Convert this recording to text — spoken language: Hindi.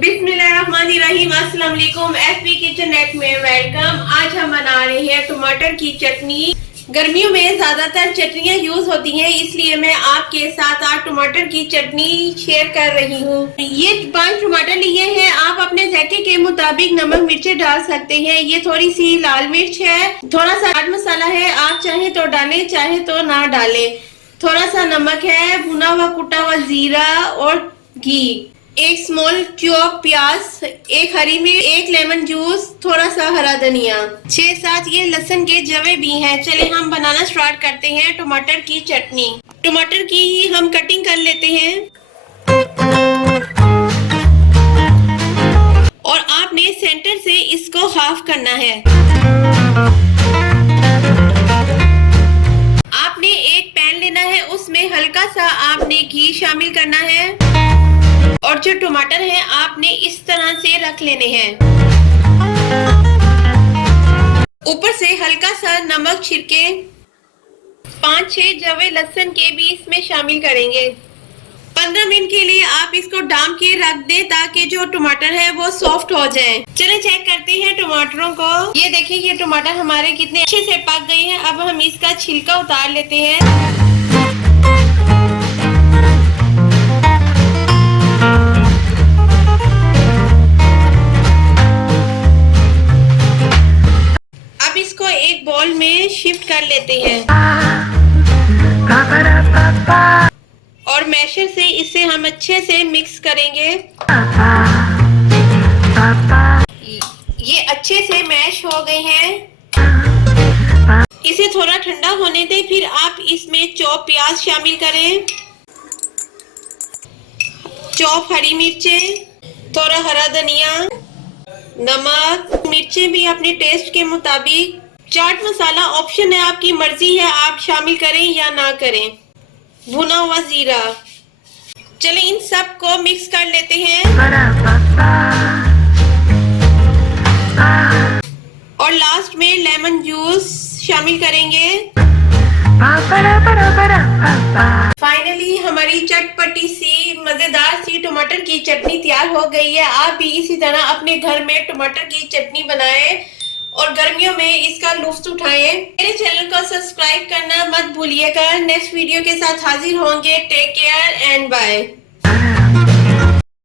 बिस्मिल्लाहिर्रहमानिर्रहीम। अस्सलाम वालेकुम। एफबी किचन नेट में वेलकम। आज हम बना रहे हैं टमाटर की चटनी। गर्मियों में ज्यादातर चटनियां यूज होती हैं, इसलिए मैं आपके साथ आज टमाटर की चटनी शेयर कर रही हूँ। ये 5 टमाटर लिए हैं। आप अपने जायके के मुताबिक नमक मिर्चें डाल सकते हैं। ये थोड़ी सी लाल मिर्च है, थोड़ा सा चाट मसाला है, आप चाहे तो डालें चाहे तो ना डालें। थोड़ा सा नमक है, भुना हुआ कुटा हुआ जीरा और घी, एक स्मॉल चॉप प्याज, एक हरी मिर्च, एक लेमन जूस, थोड़ा सा हरा धनिया, 6-7 ये लहसुन के जवे भी हैं। चले हम बनाना स्टार्ट करते हैं टमाटर की चटनी। टमाटर की हम कटिंग कर लेते हैं और आपने सेंटर से इसको हाफ करना है। आपने एक पैन लेना है, उसमें हल्का सा आपने घी शामिल करना है और जो टमाटर है आपने इस तरह से रख लेने हैं। ऊपर से हल्का सा नमक छिड़के 5-6 जवे लहसुन के भी इसमें शामिल करेंगे। 15 मिनट के लिए आप इसको डाम के रख दें ताकि जो टमाटर है वो सॉफ्ट हो जाए। चले चेक करते हैं टमाटरों को। ये देखिए ये टमाटर हमारे कितने अच्छे से पक गए हैं। अब हम इसका छिलका उतार लेते हैं। इसको एक बाउल में शिफ्ट कर लेते हैं और मैशर से इसे हम अच्छे से मिक्स करेंगे। ये अच्छे से मैश हो गए हैं। इसे थोड़ा ठंडा होने दें, फिर आप इसमें चॉप प्याज शामिल करें, चॉप हरी मिर्चें, थोड़ा हरा धनिया, नमक, मिर्चें भी अपने टेस्ट के मुताबिक, चाट मसाला ऑप्शन है, आपकी मर्जी है आप शामिल करें या ना करें, भुना हुआ जीरा। चलें इन सब को मिक्स कर लेते हैं और लास्ट में लेमन जूस शामिल करेंगे। फाइनली हमारी चटपटी सी मजेदार सी टमाटर की चटनी तैयार हो गई है। आप भी इसी तरह अपने घर में टमाटर की चटनी बनाएं और गर्मियों में इसका लुत्फ उठाएं। मेरे चैनल को सब्सक्राइब करना मत भूलिएगा। नेक्स्ट वीडियो के साथ हाजिर होंगे। Take care and bye.